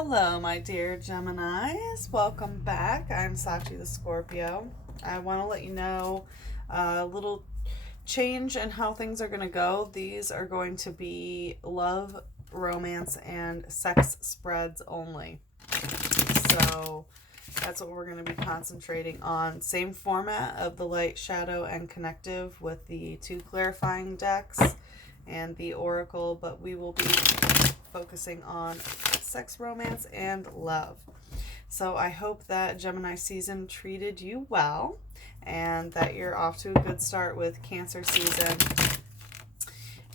Hello, my dear Geminis. Welcome back. I'm Sachi the Scorpio. I want to let you know a little change in how things are going to go. These are going to be love, romance, and sex spreads only. So that's what we're going to be concentrating on. Same format of the light, shadow, and connective with the two clarifying decks and the oracle, but we will be focusing on sex, romance, and love. So I hope that Gemini season treated you well and that you're off to a good start with Cancer season.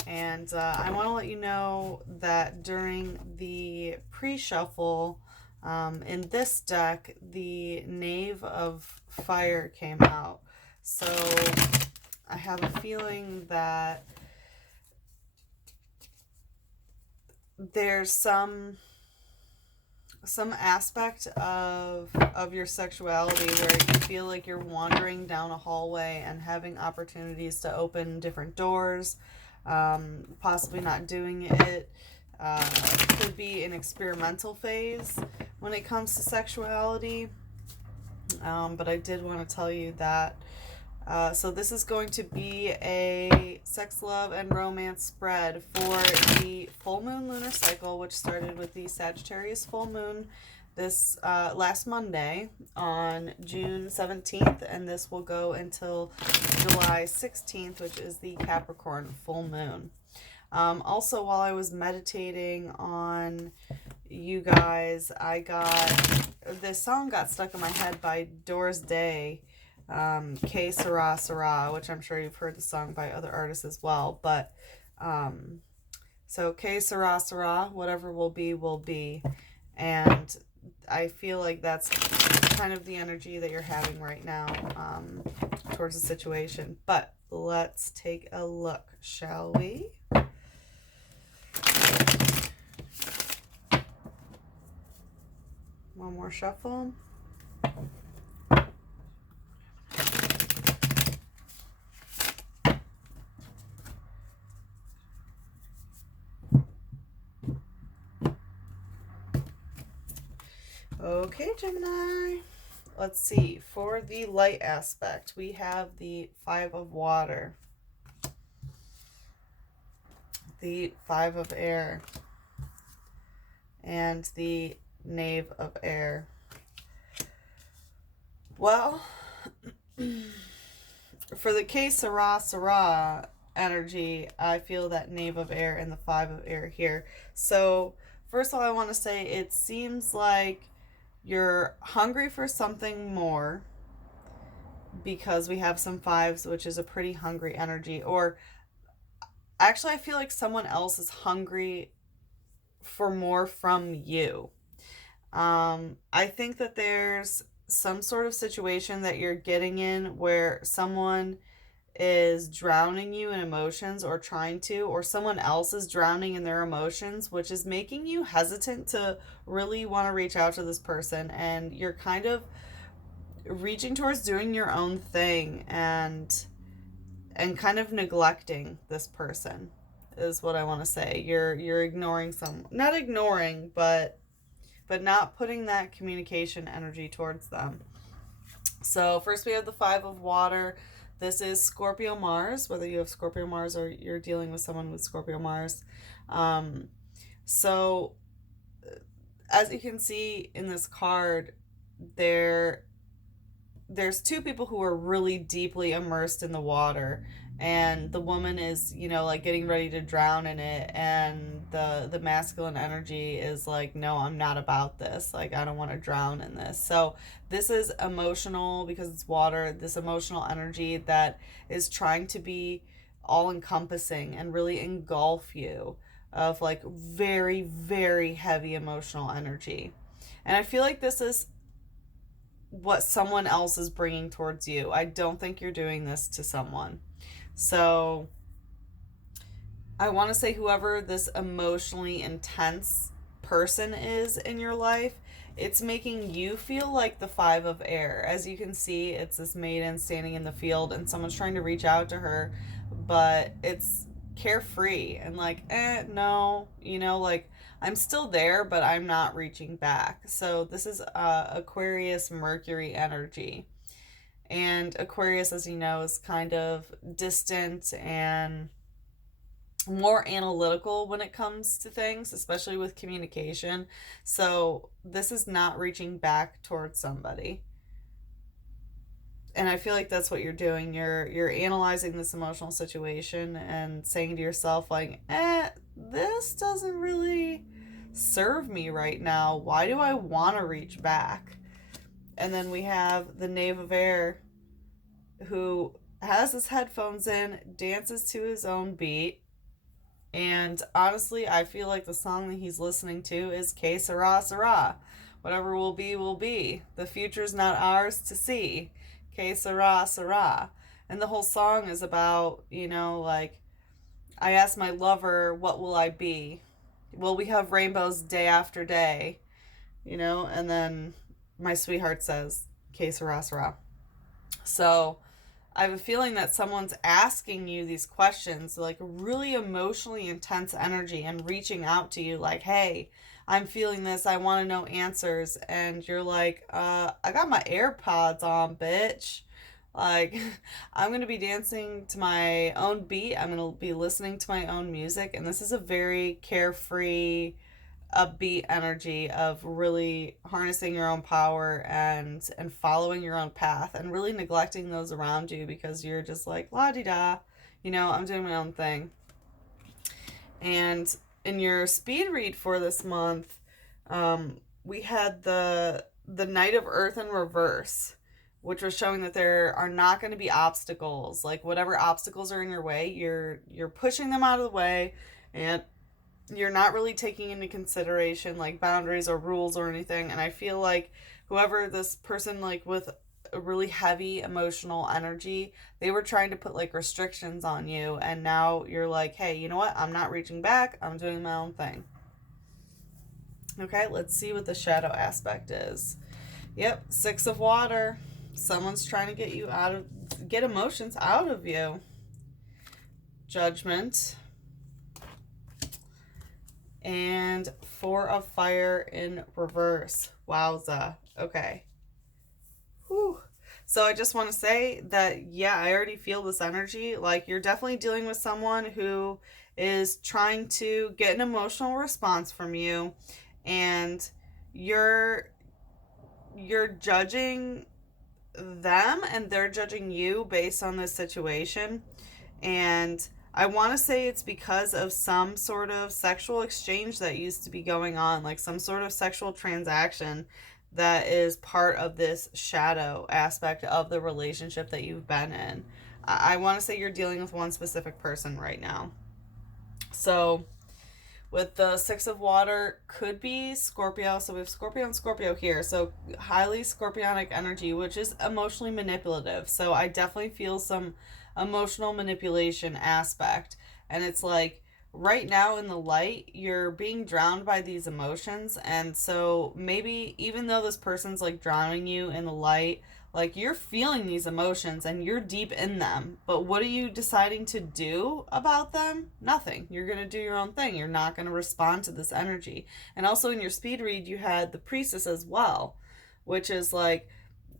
And I want to let you know that during the pre-shuffle in this deck, the Knave of Fire came out. So I have a feeling that there's some aspect of your sexuality where you feel like you're wandering down a hallway and having opportunities to open different doors, possibly not doing it. Could be an experimental phase when it comes to sexuality, but I did want to tell you that. So this is going to be a sex, love, and romance spread for the full moon lunar cycle, which started with the Sagittarius full moon this last Monday on June 17th, and this will go until July 16th, which is the Capricorn full moon. Also, while I was meditating on you guys, this song got stuck in my head by Doris Day, Que Sera Sera, which I'm sure you've heard the song by other artists as well, but so Que Sera Sera, whatever will be, and I feel like that's kind of the energy that you're having right now towards the situation. But let's take a look, shall we? One more shuffle. Okay, Gemini. Let's see. For the light aspect, we have the Five of Water, the Five of Air, and the Knave of Air. Well, for the Que Sera Sera energy, I feel that Knave of Air and the Five of Air here. So, first of all, I want to say it seems like you're hungry for something more because we have some fives, which is a pretty hungry energy. Or actually, I feel like someone else is hungry for more from you. I think that there's some sort of situation that you're getting in where someone is drowning you in emotions or trying to, or someone else is drowning in their emotions, which is making you hesitant to really want to reach out to this person, and you're kind of reaching towards doing your own thing and kind of neglecting this person is what I want to say. You're ignoring some, not ignoring, but not putting that communication energy towards them. So first we have the Five of Water. This is Scorpio Mars, whether you have Scorpio Mars or you're dealing with someone with Scorpio Mars. So as you can see in this card, there's two people who are really deeply immersed in the water, and the woman is, like getting ready to drown in it, and the masculine energy is like, no, I'm not about this, like I don't want to drown in this. So this is emotional because it's water, this emotional energy that is trying to be all encompassing and really engulf you, of like very, very heavy emotional energy. And I feel like this is what someone else is bringing towards you. I don't think you're doing this to someone. So I want to say whoever this emotionally intense person is in your life, it's making you feel like the Five of Air. As you can see, it's this maiden standing in the field and someone's trying to reach out to her, but it's carefree and like, no, like I'm still there, but I'm not reaching back. So this is Aquarius Mercury energy. And Aquarius, as you know, is kind of distant and more analytical when it comes to things, especially with communication. So this is not reaching back towards somebody. And I feel like that's what you're doing. You're analyzing this emotional situation and saying to yourself like, this doesn't really serve me right now. Why do I want to reach back? And then we have the Knave of Air, who has his headphones in, dances to his own beat. And honestly, I feel like the song that he's listening to is Que Sera Sera. Whatever will be, will be. The future's not ours to see. Que Sera Sera. And the whole song is about, like, I asked my lover, what will I be? Will we have rainbows day after day? And then my sweetheart says, Que Sera Sera. So I have a feeling that someone's asking you these questions, like really emotionally intense energy, and reaching out to you like, hey, I'm feeling this. I want to know answers. And you're like, I got my AirPods on, bitch. Like, I'm going to be dancing to my own beat. I'm going to be listening to my own music. And this is a very carefree, upbeat energy of really harnessing your own power and following your own path, and really neglecting those around you because you're just like la di da, I'm doing my own thing. And in your speed read for this month, we had the Knight of Earth in reverse, which was showing that there are not going to be obstacles. Like whatever obstacles are in your way, you're pushing them out of the way, and you're not really taking into consideration like boundaries or rules or anything. And I feel like whoever this person, like with a really heavy emotional energy, they were trying to put like restrictions on you, and now you're like, hey, you know what, I'm not reaching back, I'm doing my own thing. Okay, let's see what the shadow aspect is. Yep, 6 of Water. Someone's trying to get emotions out of you. Judgment. And 4 of Fire in reverse. Wowza. Okay. Whew. So I just want to say that, yeah, I already feel this energy. Like, you're definitely dealing with someone who is trying to get an emotional response from you, and you're judging them and they're judging you based on this situation. And I want to say it's because of some sort of sexual exchange that used to be going on, like some sort of sexual transaction that is part of this shadow aspect of the relationship that you've been in. I want to say you're dealing with one specific person right now. So with the 6 of Water, could be Scorpio. So we have Scorpio and Scorpio here. So highly scorpionic energy, which is emotionally manipulative. So I definitely feel some emotional manipulation aspect. And it's like, right now in the light, you're being drowned by these emotions. And so maybe even though this person's like drowning you in the light, like you're feeling these emotions and you're deep in them. But what are you deciding to do about them? Nothing. You're going to do your own thing. You're not going to respond to this energy. And also in your speed read, you had the Priestess as well, which is like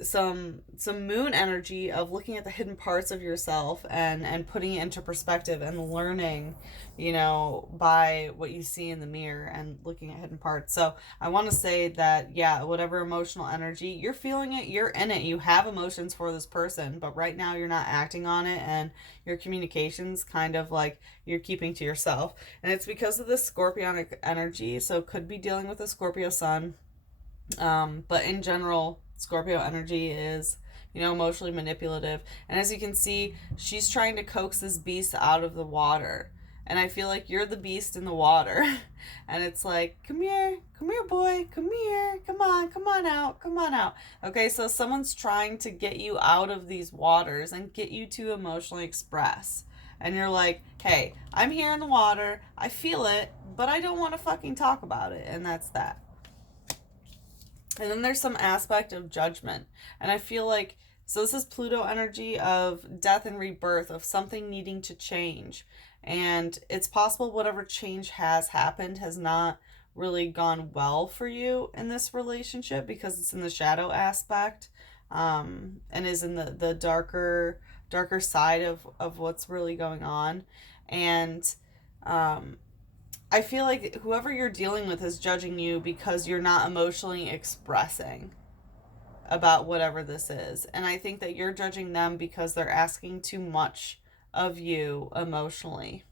some moon energy of looking at the hidden parts of yourself and putting it into perspective and learning, by what you see in the mirror and looking at hidden parts. So I want to say that, yeah, whatever emotional energy, you're feeling it, you're in it, you have emotions for this person, but right now you're not acting on it, and your communication's kind of like you're keeping to yourself. And it's because of this scorpionic energy, so could be dealing with a Scorpio sun. But in general, Scorpio energy is, emotionally manipulative. And as you can see, she's trying to coax this beast out of the water. And I feel like you're the beast in the water. And it's like, come here, boy, come here, come on out. Okay, so someone's trying to get you out of these waters and get you to emotionally express. And you're like, hey, I'm here in the water, I feel it, but I don't want to fucking talk about it. And that's that. And then there's some aspect of judgment. And I feel like, so this is Pluto energy of death and rebirth, of something needing to change. And it's possible whatever change has happened has not really gone well for you in this relationship because it's in the shadow aspect, and is in the darker side of what's really going on. And I feel like whoever you're dealing with is judging you because you're not emotionally expressing about whatever this is. And I think that you're judging them because they're asking too much of you emotionally.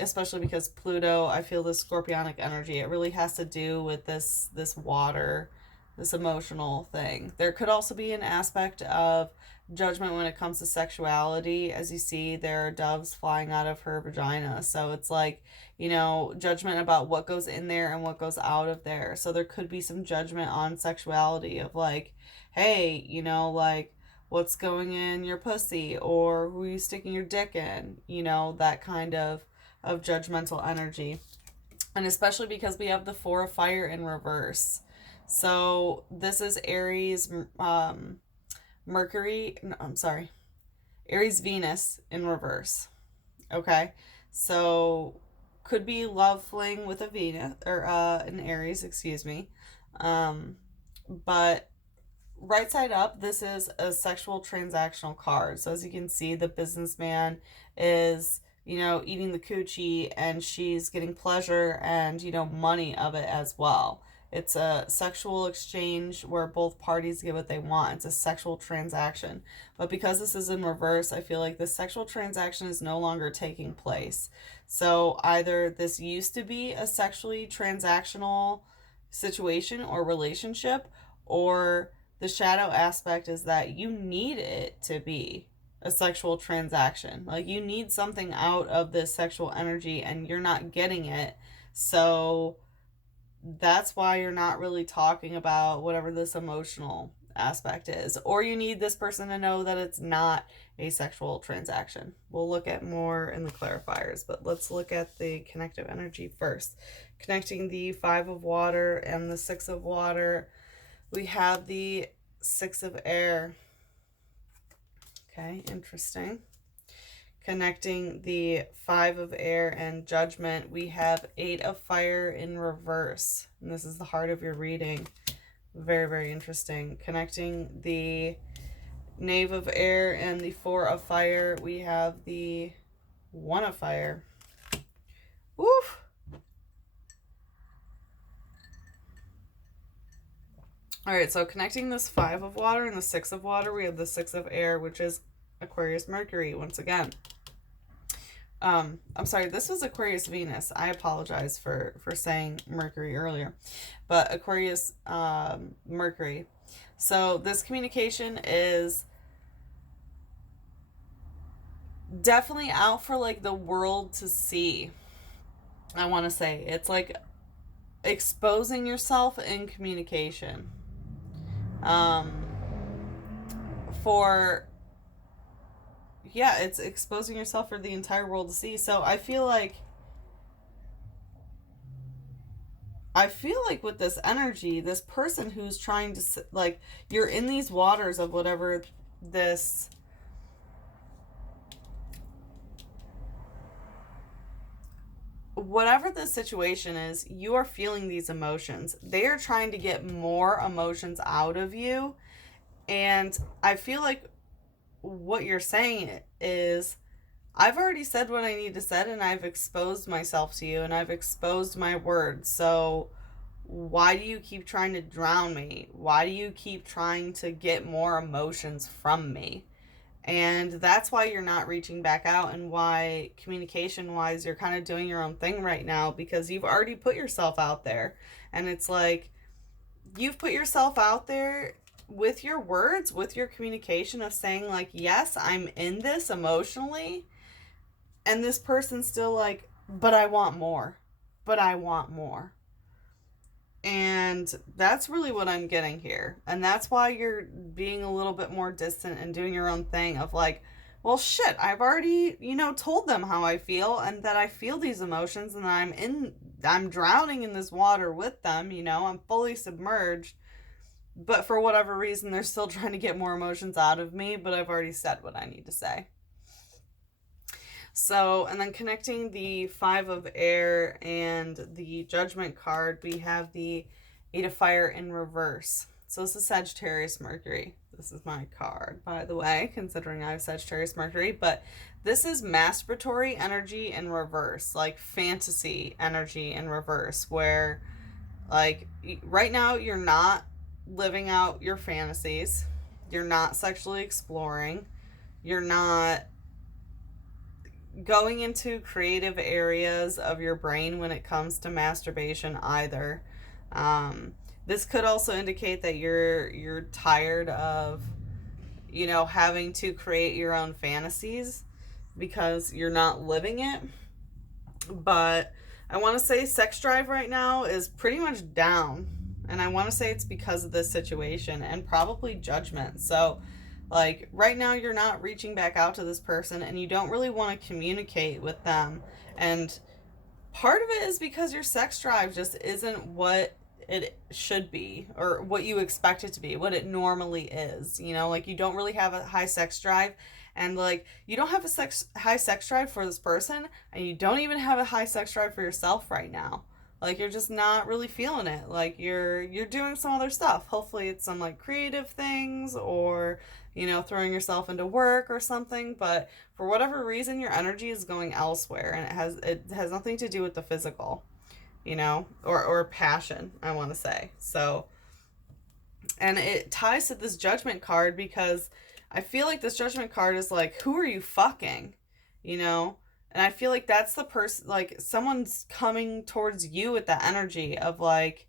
Especially because Pluto, I feel this scorpionic energy, it really has to do with this water, this emotional thing. There could also be an aspect of judgment when it comes to sexuality. As you see, there are doves flying out of her vagina. So it's like, judgment about what goes in there and what goes out of there. So there could be some judgment on sexuality of like, hey, like, what's going in your pussy, or who are you sticking your dick in, that kind of judgmental energy. And especially because we have the Four of Fire in reverse. So this is Aries, Mercury, no, I'm sorry, Aries Venus in reverse. Okay, so could be love fling with a Venus, or an Aries, excuse me. But right side up, this is a sexual transactional card. So as you can see, the businessman is, eating the coochie, and she's getting pleasure and, money of it as well. It's a sexual exchange where both parties get what they want. It's a sexual transaction. But because this is in reverse, I feel like the sexual transaction is no longer taking place. So either this used to be a sexually transactional situation or relationship, or the shadow aspect is that you need it to be a sexual transaction. Like, you need something out of this sexual energy and you're not getting it. So that's why you're not really talking about whatever this emotional aspect is. Or you need this person to know that it's not a sexual transaction. We'll look at more in the clarifiers, but let's look at the connective energy first. Connecting the Five of Water and the Six of Water, we have the Six of Air. Okay, interesting. Connecting the Five of Air and Judgment, we have Eight of Fire in reverse. And this is the heart of your reading. Very, very interesting. Connecting the Knave of Air and the Four of Fire, we have the One of Fire. Woof! All right, so connecting this Five of Water and the Six of Water, we have the Six of Air, which is Aquarius Mercury once again. I'm sorry, this was Aquarius Venus. I apologize for saying Mercury earlier, but Aquarius Mercury. So this communication is definitely out for like the world to see. I want to say it's like exposing yourself in communication. It's exposing yourself for the entire world to see. So I feel like with this energy, this person who's trying to, like, you're in these waters of whatever this situation is, you are feeling these emotions. They are trying to get more emotions out of you. And I feel like what you're saying is, I've already said what I need to say, and I've exposed myself to you, and I've exposed my words. So why do you keep trying to drown me? Why do you keep trying to get more emotions from me? And that's why you're not reaching back out, and why communication wise you're kind of doing your own thing right now, because you've already put yourself out there. And it's like, you've put yourself out there with your words, with your communication of saying like, yes, I'm in this emotionally. And this person's still like, but I want more. But I want more. And that's really what I'm getting here. And that's why you're being a little bit more distant and doing your own thing of like, well, shit, I've already, told them how I feel, and that I feel these emotions, and I'm drowning in this water with them, I'm fully submerged. But for whatever reason, they're still trying to get more emotions out of me, but I've already said what I need to say. So, and then connecting the Five of Air and the Judgment card, we have the Eight of Fire in reverse. So this is Sagittarius Mercury. This is my card, by the way, considering I have Sagittarius Mercury. But this is masturbatory energy in reverse, like fantasy energy in reverse, where, like, right now you're not living out your fantasies. You're not sexually exploring. You're not going into creative areas of your brain when it comes to masturbation either. This could also indicate that you're tired of, you know, having to create your own fantasies because you're not living it. But I want to say sex drive right now is pretty much down, and I want to say it's because of this situation and probably judgment. So, like, right now you're not reaching back out to this person and you don't really want to communicate with them. And part of it is because your sex drive just isn't what it should be or what you expect it to be, what it normally is. You know, like, you don't really have a high sex drive, and like, you don't have a high sex drive for this person, and you don't even have a high sex drive for yourself right now. Like, you're just not really feeling it. Like, you're doing some other stuff. Hopefully it's some like creative things, or, you know, throwing yourself into work or something, but for whatever reason your energy is going elsewhere, and it has nothing to do with the physical, you know, or passion, I want to say. So, and it ties to this Judgment card because I feel like this Judgment card is like, who are you fucking, you know? And I feel like that's the person, like, someone's coming towards you with that energy of like,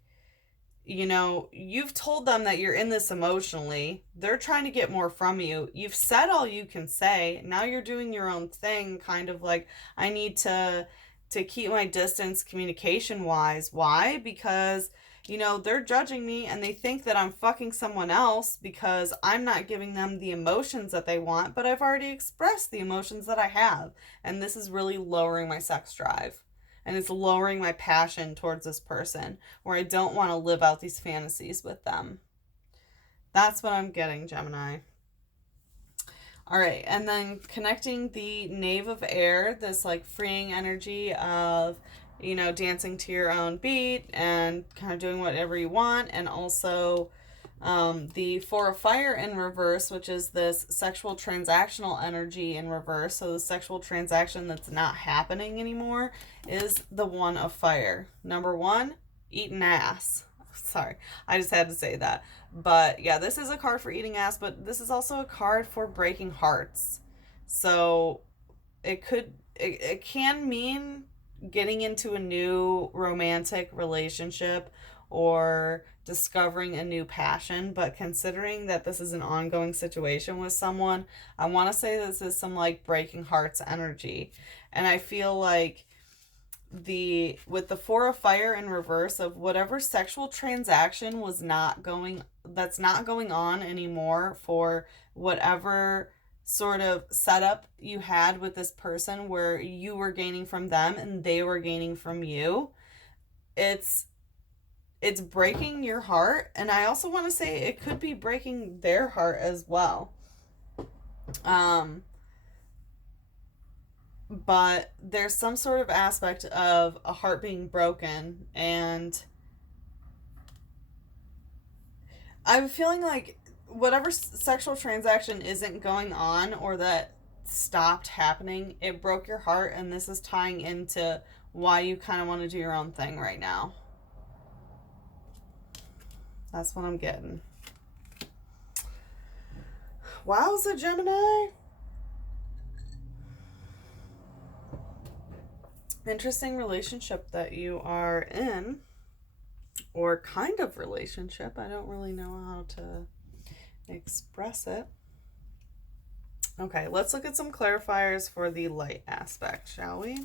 you know, you've told them that you're in this emotionally. They're trying to get more from you. You've said all you can say. Now you're doing your own thing, kind of like, I need to keep my distance communication wise. Why? Because, you know, they're judging me and they think that I'm fucking someone else because I'm not giving them the emotions that they want, but I've already expressed the emotions that I have. And this is really lowering my sex drive. And it's lowering my passion towards this person, where I don't want to live out these fantasies with them. That's what I'm getting, Gemini. All right, and then connecting the Knave of Air, this like freeing energy of, you know, dancing to your own beat and kind of doing whatever you want, and also the Four of Fire in reverse, which is this sexual transactional energy in reverse. So the sexual transaction that's not happening anymore is the One of Fire. Number one, eating ass. Sorry, I just had to say that. But yeah, this is a card for eating ass, but this is also a card for breaking hearts. So it can mean getting into a new romantic relationship or discovering a new passion, but considering that this is an ongoing situation with someone, I want to say this is some like breaking hearts energy. And I feel like with the Four of Fire in reverse, of whatever sexual transaction that's not going on anymore, for whatever sort of setup you had with this person where you were gaining from them and they were gaining from you, it's breaking your heart. And I also want to say it could be breaking their heart as well. But there's some sort of aspect of a heart being broken, and I'm feeling like whatever sexual transaction isn't going on or that stopped happening, it broke your heart, and this is tying into why you kind of want to do your own thing right now. That's what I'm getting. Wowza, Gemini. Interesting relationship that you are in, or kind of relationship. I don't really know how to express it. Okay, let's look at some clarifiers for the light aspect, shall we?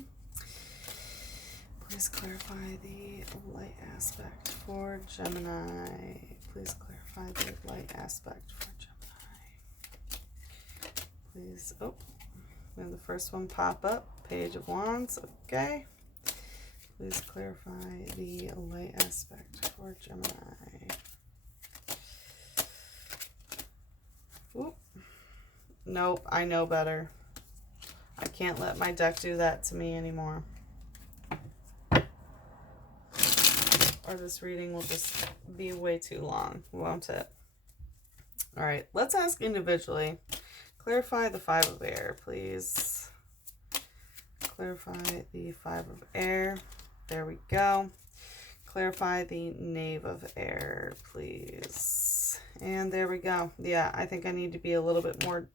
Please clarify the light aspect for Gemini. Please clarify the light aspect for Gemini. Please, oh, we have the first one pop up. Page of Wands, okay. Please clarify the light aspect for Gemini. Oop. Nope, I know better. I can't let my deck do that to me anymore. Or this reading will just be way too long, won't it? All right, let's ask individually. Clarify the Five of Air, please. Clarify the Five of Air. There we go. Clarify the Knave of Air, please. And there we go. Yeah, I think I need to be a little bit more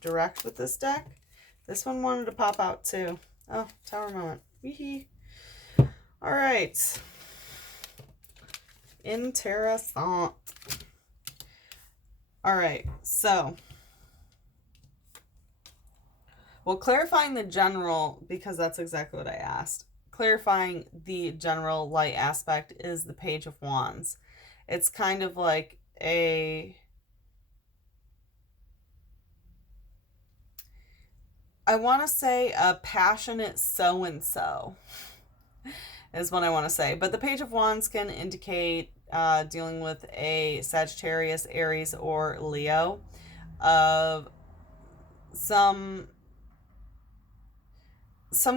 direct with this deck. This one wanted to pop out too. Oh, Tower moment. Wee-hee. All right. Interessant. All right, so, well, clarifying the general, because that's exactly what I asked. Clarifying the general light aspect is the Page of Wands. It's kind of like I want to say a passionate so-and-so is what I want to say. But the Page of Wands can indicate dealing with a Sagittarius, Aries, or Leo of some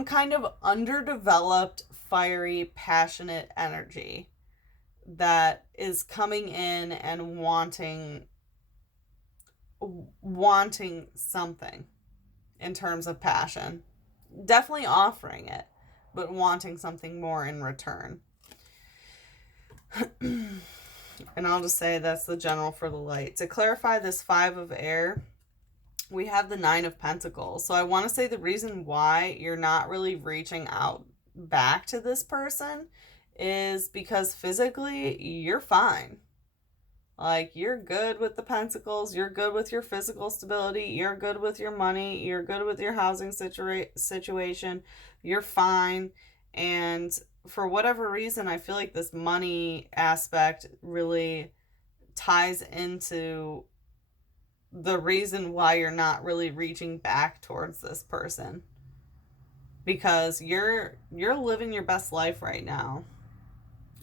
kind of underdeveloped, fiery, passionate energy that is coming in and wanting something in terms of passion. Definitely offering it, but wanting something more in return. And I'll just say that's the general for the light. To clarify this Five of Air, we have the Nine of Pentacles. So I want to say the reason why you're not really reaching out back to this person is because physically you're fine. Like, you're good with the Pentacles. You're good with your physical stability. You're good with your money. You're good with your housing situation. You're fine. And for whatever reason, I feel like this money aspect really ties into the reason why you're not really reaching back towards this person, because you're living your best life right now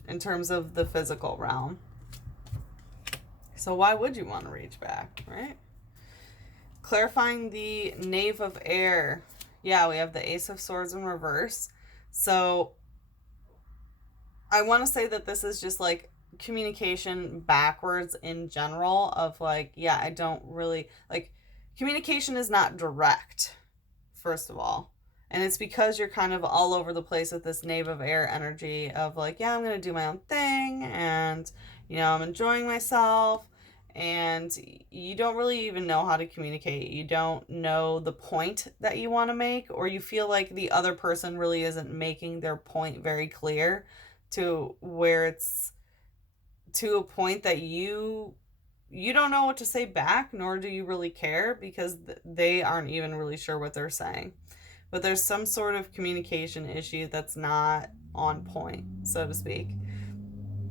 in terms of the physical realm. So why would you want to reach back, right? Clarifying the Knave of Air. Yeah, we have the Ace of Swords in reverse. So I want to say that this is just like communication backwards in general of like, yeah, I don't really like, communication is not direct, first of all. And it's because you're kind of all over the place with this Knave of Air energy of like, yeah, I'm going to do my own thing. And, you know, I'm enjoying myself. And you don't really even know how to communicate. You don't know the point that you want to make, or you feel like the other person really isn't making their point very clear to where it's to a point that you don't know what to say back, nor do you really care, because they aren't even really sure what they're saying. But there's some sort of communication issue that's not on point, so to speak.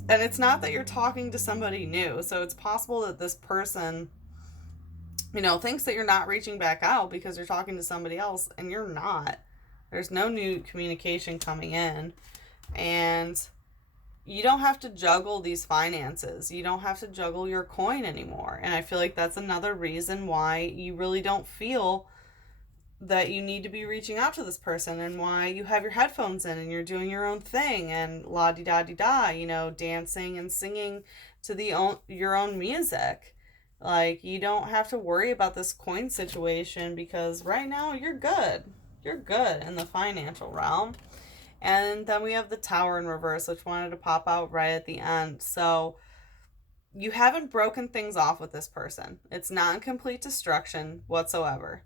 And it's not that you're talking to somebody new. So it's possible that this person, you know, thinks that you're not reaching back out because you're talking to somebody else, and you're not. There's no new communication coming in. And you don't have to juggle these finances. You don't have to juggle your coin anymore. And I feel like that's another reason why you really don't feel that you need to be reaching out to this person, and why you have your headphones in and you're doing your own thing and la-di-da-di-da, you know, dancing and singing to your own music. Like, you don't have to worry about this coin situation, because right now you're good. You're good in the financial realm. And then we have the Tower in reverse, which wanted to pop out right at the end. So you haven't broken things off with this person. It's not in complete destruction whatsoever.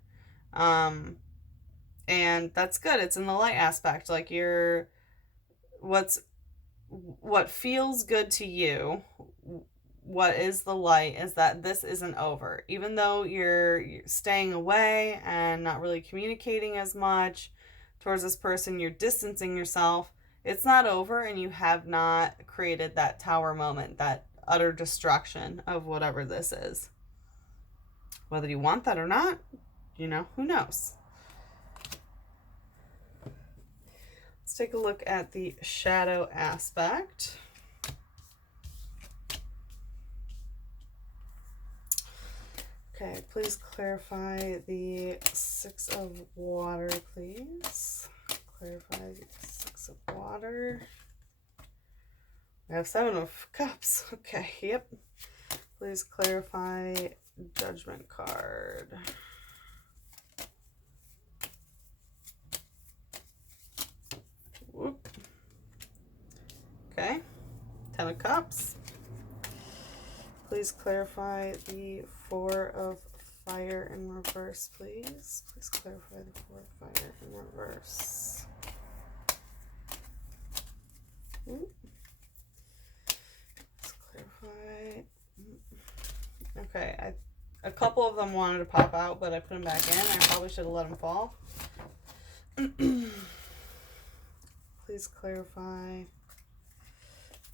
And that's good. It's in the light aspect. Like, what feels good to you, what is the light, is that this isn't over. Even though you're staying away and not really communicating as much towards this person, you're distancing yourself. It's not over, and you have not created that tower moment, that utter destruction of whatever this is. Whether you want that or not, you know, who knows? Let's take a look at the shadow aspect. Okay, please clarify the Six of Water, please. Clarify the Six of Water. We have Seven of Cups. Okay, yep. Please clarify Judgment card. Whoop. Okay. Ten of Cups. Please clarify the Four of Fire in reverse, please. Please clarify the Four of Fire in reverse. Let's clarify. Okay, a couple of them wanted to pop out, but I put them back in. I probably should have let them fall. Please clarify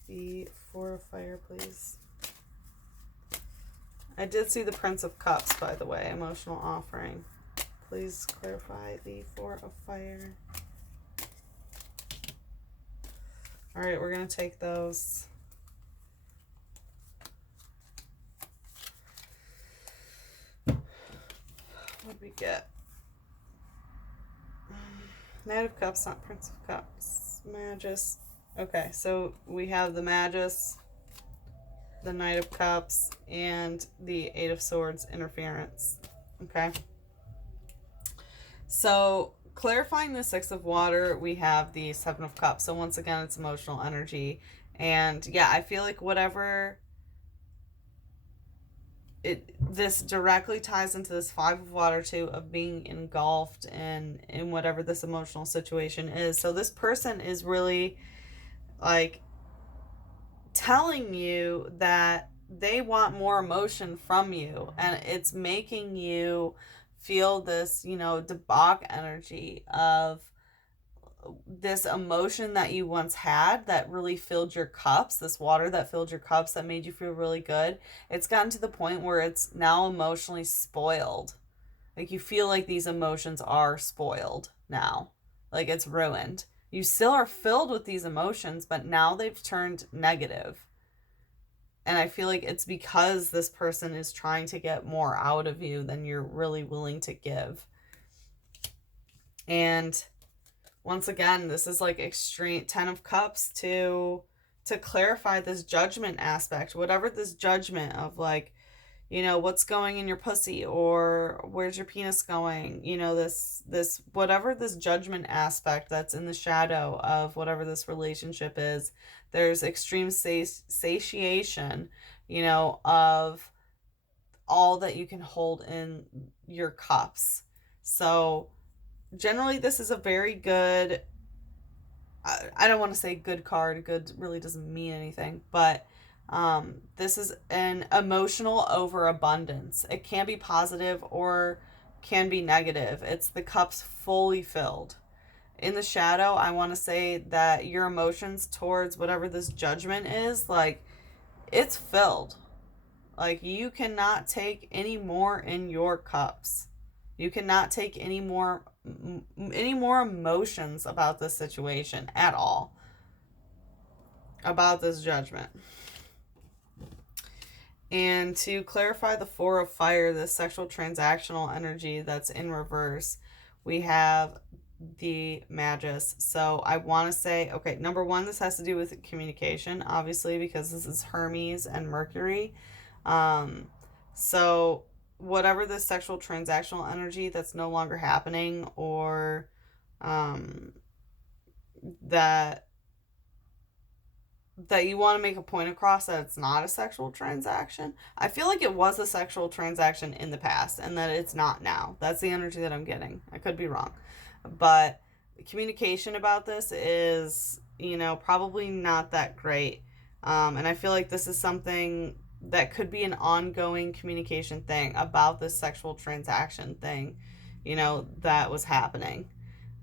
the Four of Fire, please. I did see the Prince of Cups, by the way, emotional offering. Please clarify the Four of Fire. All right, we're going to take those. What did we get? Knight of Cups, not Prince of Cups. Magus. Okay, so we have the Magus, the Knight of Cups, and the Eight of Swords interference. Okay. So clarifying the Six of Water, we have the Seven of Cups. So once again, it's emotional energy. And yeah, I feel like whatever this directly ties into this Five of Water too, of being engulfed in whatever this emotional situation is. So this person is really like telling you that they want more emotion from you, and it's making you feel this, you know, debauch energy of this emotion that you once had that really filled your cups, this water that filled your cups that made you feel really good. It's gotten to the point where it's now emotionally spoiled. Like you feel like these emotions are spoiled now. Like it's ruined. You still are filled with these emotions, but now they've turned negative. And I feel like it's because this person is trying to get more out of you than you're really willing to give. And once again, this is like extreme. Ten of Cups to clarify this judgment aspect. Whatever this judgment of like, you know, what's going in your pussy, or where's your penis going? You know, this whatever this judgment aspect that's in the shadow of whatever this relationship is. There's extreme satiation, you know, of all that you can hold in your cups. So generally this is a very good, I don't want to say good card. Good really doesn't mean anything, but this is an emotional overabundance. It can be positive or can be negative. It's the cups fully filled. In the shadow, I want to say that your emotions towards whatever this judgment is, like, it's filled. Like, you cannot take any more in your cups. You cannot take any more emotions about this situation at all. About this judgment. And to clarify the Four of Fire, the sexual transactional energy that's in reverse, we have the Magus. So I want to say, okay, number one, this has to do with communication, obviously, because this is Hermes and Mercury. So whatever this sexual transactional energy that's no longer happening, or that you want to make a point across that it's not a sexual transaction. I feel like it was a sexual transaction in the past and that it's not now. That's the energy that I'm getting. I could be wrong. But communication about this is, you know, probably not that great. And I feel like this is something that could be an ongoing communication thing about this sexual transaction thing, you know, that was happening.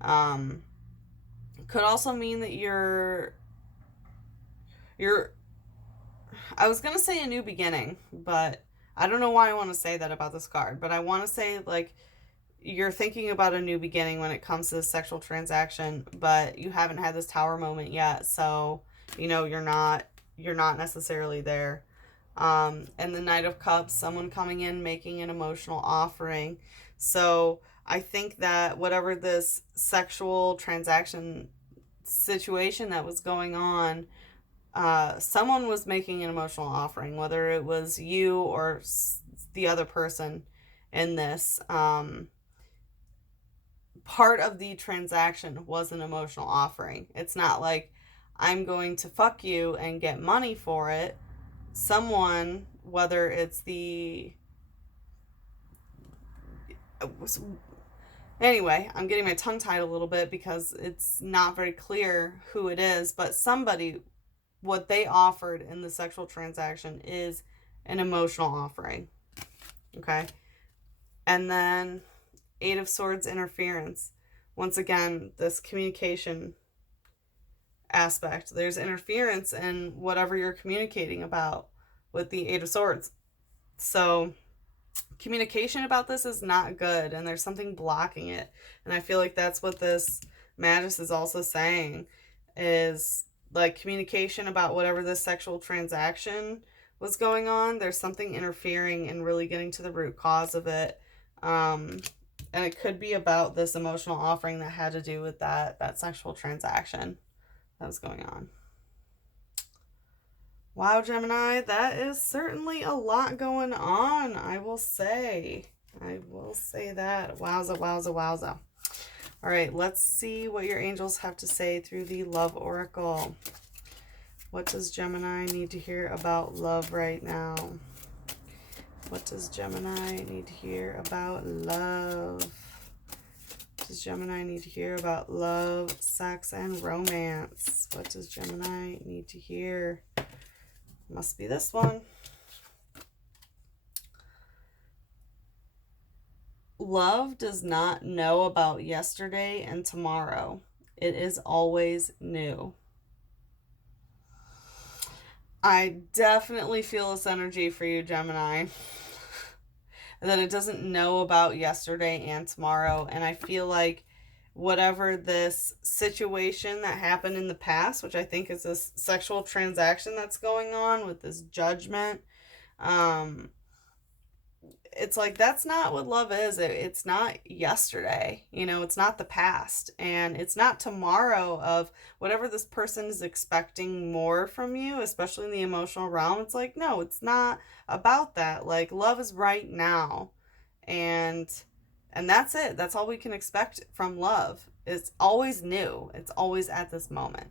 Could also mean that you're I was going to say a new beginning, but I don't know why I want to say that about this card, but I want to say like you're thinking about a new beginning when it comes to this sexual transaction, but you haven't had this Tower moment yet, so you know you're not necessarily there. And the Knight of Cups, someone coming in making an emotional offering. So I think that whatever this sexual transaction situation that was going on, someone was making an emotional offering, whether it was you or the other person in this. Part of the transaction was an emotional offering. It's not like I'm going to fuck you and get money for it. Someone, whether it's the. Anyway, I'm getting my tongue tied a little bit because it's not very clear who it is, but somebody, what they offered in the sexual transaction is an emotional offering. Okay? And then Eight of Swords interference. Once again, this communication aspect. There's interference in whatever you're communicating about with the Eight of Swords. So communication about this is not good, and there's something blocking it. And I feel like that's what this Magus is also saying, is like communication about whatever this sexual transaction was going on. There's something interfering and really getting to the root cause of it. And it could be about this emotional offering that had to do with that sexual transaction that was going on. Wow, Gemini, that is certainly a lot going on, I will say. I will say that. Wowza, wowza, wowza. All right, let's see what your angels have to say through the Love Oracle. What does Gemini need to hear about love right now? What does Gemini need to hear about love? What does Gemini need to hear about love, sex, and romance? What does Gemini need to hear? Must be this one. Love does not know about yesterday and tomorrow. It is always new. I definitely feel this energy for you, Gemini. That it doesn't know about yesterday and tomorrow. And I feel like whatever this situation that happened in the past, which I think is this sexual transaction that's going on with this judgment, it's like that's not what love is. It's not yesterday, it's not the past, and it's not tomorrow of whatever this person is expecting more from you, especially in the emotional realm. It's like, no, it's not about that. Like, love is right now, and that's it. That's all we can expect from love. It's always new. It's always at this moment.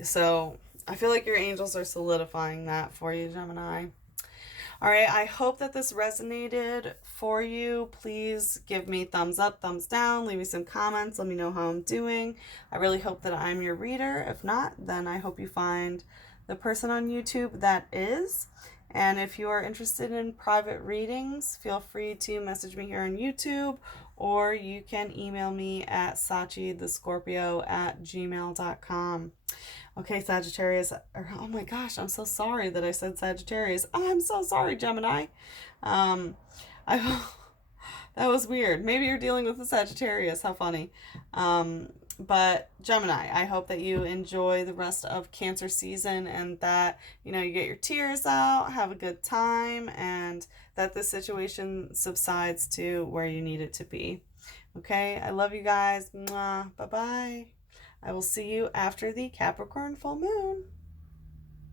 So I feel like your angels are solidifying that for you, Gemini. All right, I hope that this resonated for you. Please give me thumbs up, thumbs down, leave me some comments, let me know how I'm doing. I really hope that I'm your reader. If not, then I hope you find the person on YouTube that is. And if you are interested in private readings, feel free to message me here on YouTube, or you can email me at sachithescorpio@gmail.com. Okay, Sagittarius. Oh my gosh, I'm so sorry that I said Sagittarius. Oh, I'm so sorry, Gemini. I that was weird. Maybe you're dealing with a Sagittarius. How funny. But Gemini, I hope that you enjoy the rest of Cancer season, and that, you get your tears out, have a good time, and that the situation subsides to where you need it to be. Okay, I love you guys. Mwah. Bye-bye. I will see you after the Capricorn full moon.